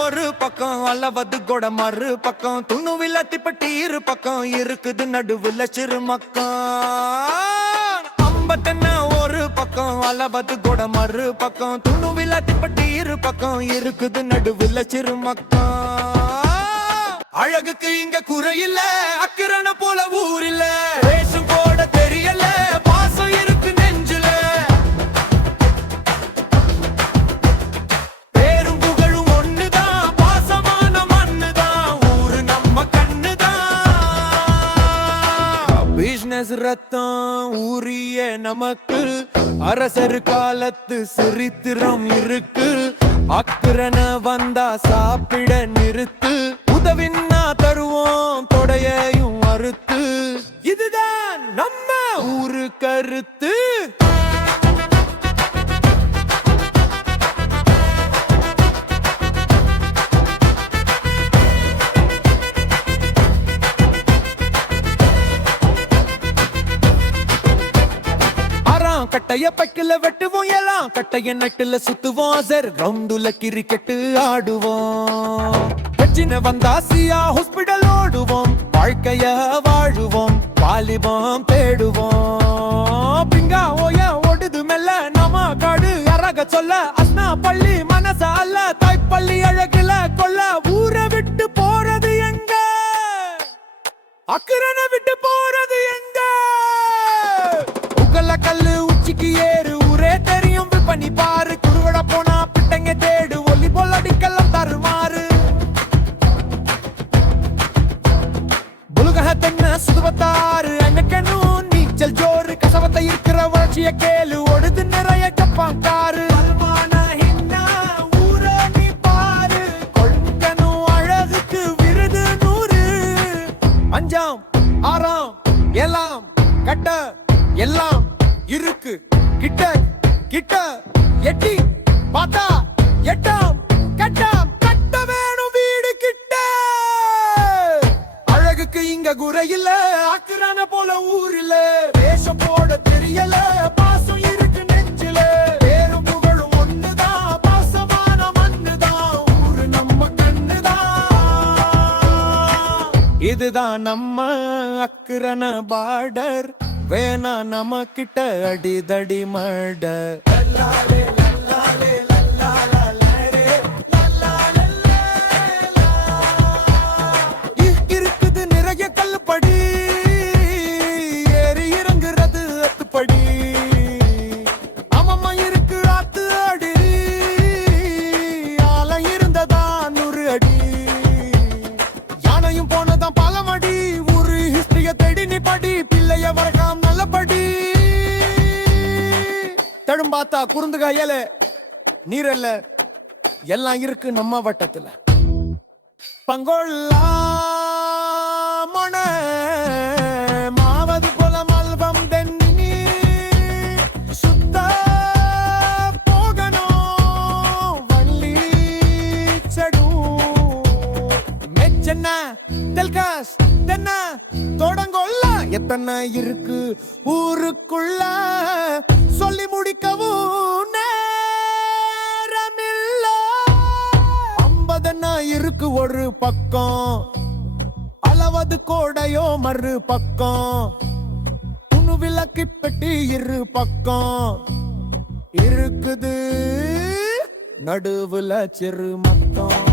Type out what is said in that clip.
ஒரு பக்கம் அளவது கொட மறு பக்கம் துணுவில திப்பட்டி இரு பக்கம் இருக்குது நடுவுல சிறு மக்கம் ஐம்பத்தென்ன ஒரு பக்கம் அளவது கொட மறு பக்கம் துணுவில திப்பட்டி இரு பக்கம் இருக்குது நடுவுல சிறு மக்கம் அழகுக்கு இங்க குறையில்ல அக்கிரண போல ஊரில்ல பேசும் போட தெரியல பாசம் இருக்கு நெஞ்சுல பேரும் புகழும் ஒண்ணுதான் பாசமான மண்ணுதான் ஊரு நம்ம கண்ணுதான் பிசினஸ் ரத்தம் ஊரிய நமக்கு அரசர் காலத்து சரித்திரம் இருக்கு அக்கிரண வந்தா சாப்பிட நிறுத்து உதவின்னா தருவோம் தொடையையும் அறுத்து இதுதான் நம்ம ஊரு கருத்து கட்டைய பக்கில வெட்டுவோம் எல்லாம் கட்டைய நட்டுல சுத்துவோம் சார் கிரவுண்டுல கிரிக்கெட்டு ஆடுவோம் பிரச்சனை வந்தாசியா ஹாஸ்பிடல் ஓடுவோம் வாழ்க்கைய வாழுவோம் வாலிபம் தேடுவோம் பிங்கா ஓய ஓடுது மெல்ல நம்ம காடு அறக சொல்ல அஸ்னா பள்ளி மனச அல்ல தாய்ப்பள்ளி அழகுல கொல்ல ஊரை விட்டு போறது எங்க அக்கிரண விட்டு போறது எங்க உகல கல்லு உச்சிக்கு ஏறு ஊரே தெரியும் பண்ணி பாரு குருவட போனா பிட்டைங்க தேடு ஒலி போல் அடிக்கலாம் தருமாறு புலுகஹ தென்ன சுதுவத்தாறு அன்னைக்கணும் நீச்சல் ஜோறு கசவத்தை இருக்கிற வளர்ச்சிய கேளு ஒடுது நிறைய கப்பாங்காரு அஞ்சாம் ஆறாம் எல்லாம் கட்ட எல்லாம் இருக்கு கிட்ட கிட்ட எட்டி பார்த்தா எட்டாம் கட்டாம் கட்ட வேணும் வீடு கிட்ட அழகுக்கு இங்க குறையில்ல அக்கிரான போல ஊரில்ல வேஷம் போட தெரியல பாசம் இருக்கு நெஞ்சில பேரும் புகழும் ஒண்ணுதான் பாசமான மண்ணுதான் ஊரு நம்ம கண்ணுதான் இதுதான் நம்ம அக்கிரண பார்டர் வேணா நம்ம கிட்ட அடிதடி மட இருக்குது நிறைய கல்லுப்படி ஏறி இறங்குறது அத்துப்படி அம்மம்மா இருக்கு ஆத்து அடி ஆல இருந்ததா 100 அடி யானையும் போனதான் பலமடி ஒரு ஹிஸ்டரிய தேடி நீ படி பிள்ளைய வளர்க்காம நல்லபடி தடும் பார்த்தா குறுந்துகா ஏல நீரல்ல எல்லாம் இருக்கு நம்ம வட்டத்துல பங்கொள்ளா மொன மாவது போல மல்பம் தென்னி சுத்த போகணும் வள்ளி செடும் மெச்சென்ன தெல்காஸ் தென்ன தொடங்கொள்ள எத்தனை இருக்கு ஊருக்குள்ள சொல்லி முடிக்கவும் நேரமில்ல 50 இருக்கு ஒரு பக்கம் அளவது கோடையோ மறு பக்கம் துணு விளக்கு பெட்டி இரு பக்கம் இருக்குது நடுவுல சிறு மக்கம்